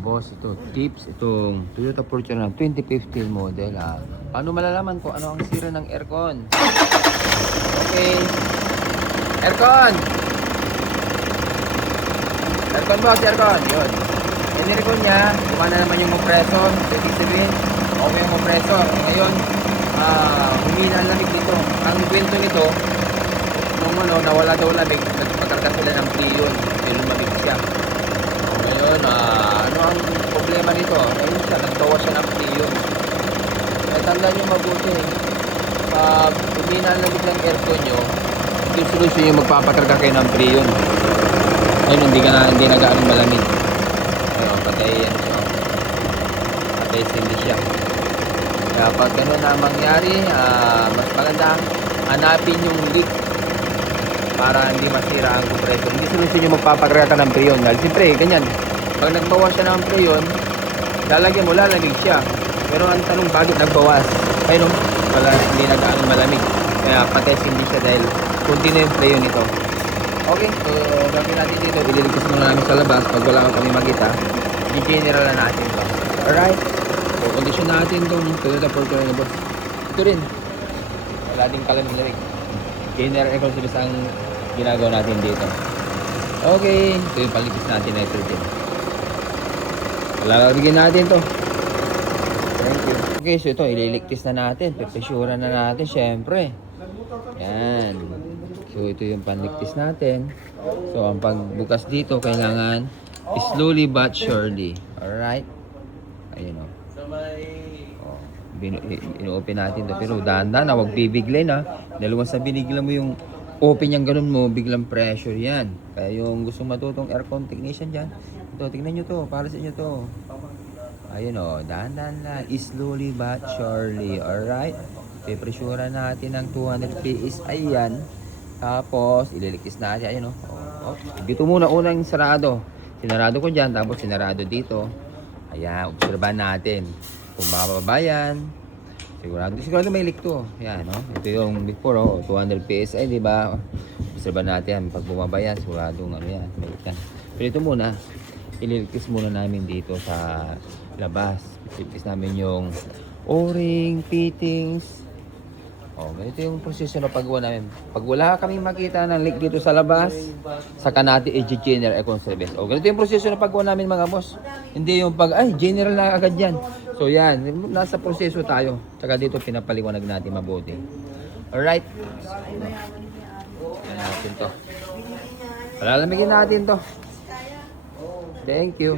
boss, ito tips, itong Toyota Fortuner 2015 model Paano malalaman ko ano ang sira ng aircon? Okay. Aircon! Aircon boss, aircon. Yun. Yung aircon niya, gumana naman yung compressor. Ibig sabihin, okay yung compressor. Ngayon, humina ang lamig dito. Ang kwento nito, nung nawala daw lamig, nagpakarga sila ng freon. Kaya lumamig siya. Ngayon, ano ang problema nito? Ngayon siya, nagbawa siya ng freon. Kaya tandaan nyo mabuti. Pag humina ang lamig ng aircon nyo, yung solusyon yung magpapakarga kayo ng freon. Ngayon, hindi na gaano malamig. Ngayon, patay hindi siya. Kaya pag gano'n na mangyari, mas maganda hanapin yung leak para hindi masira ang compressor. Hindi solusyon yung magpapakarga ka ng freon. Dahil siyempre, ganyan. Pag nagbawas siya ng freon, lalagyan mo, lalamig siya. Pero ang tanong, bakit nagbawas? Ayun, wala, hindi na gaano malamig. Kaya patest hindi siya dahil continue yung freon ito. Okay, so gagawin natin dito. Ililigtas muna namin sa labas. Pag wala kami makita, i-general na natin ito. Alright? So, kondisyon natin itong Toyota Fortuner na boss. Ito rin. Wala din kalamig-lamig. General aircon service ang ginagawa natin dito. Okay, ito yung paligtas natin na nitrogen. Lalagyan natin to. Thank you. Okay, so ito ililigtas na natin. Pipisuran na natin syempre. Yan. So ito yung panligtas natin. So ang pagbukas dito kailangan slowly but surely. Alright. Ayun o. Ino-open natin to. Pero dahan-dahan na, huwag bibiglay na. Dahil once na binigla mo yung open yung ganun mo, biglang pressure yan. Kaya yung gustong matutong aircon technician dyan, ito, tingnan nyo to, para sa inyo to. Ayun o, dahan-dahan lang, slowly but surely. Alright? Pipresurean natin ng 200 PSI yan. Tapos, ililigtas natin. Ayun o. Dito muna unang sarado. Sinarado ko dyan, tapos sinarado dito. Ayan, obserbahan natin. Kung bababa yan, sigurado may leak to. Yan, no? Ito yung before, 200 PSI, di ba? Obserbahan natin, pag bumaba yan, siguradong ano yan, may leak yan. Pero ito muna, ililigtas muna namin dito sa labas. Ililigtas namin yung O-ring, fittings. Ganito yung proseso na paggawa namin. Pag wala kami makita ng leak dito sa labas, saka natin i-general aircon service. Ganito yung proseso na paggawa namin mga boss. Hindi yung general na agad yan. So yan, nasa proseso tayo. Saka dito pinapaliwanag natin mabuti. Alright. Yan natin to. Palalamigin natin to. Thank you.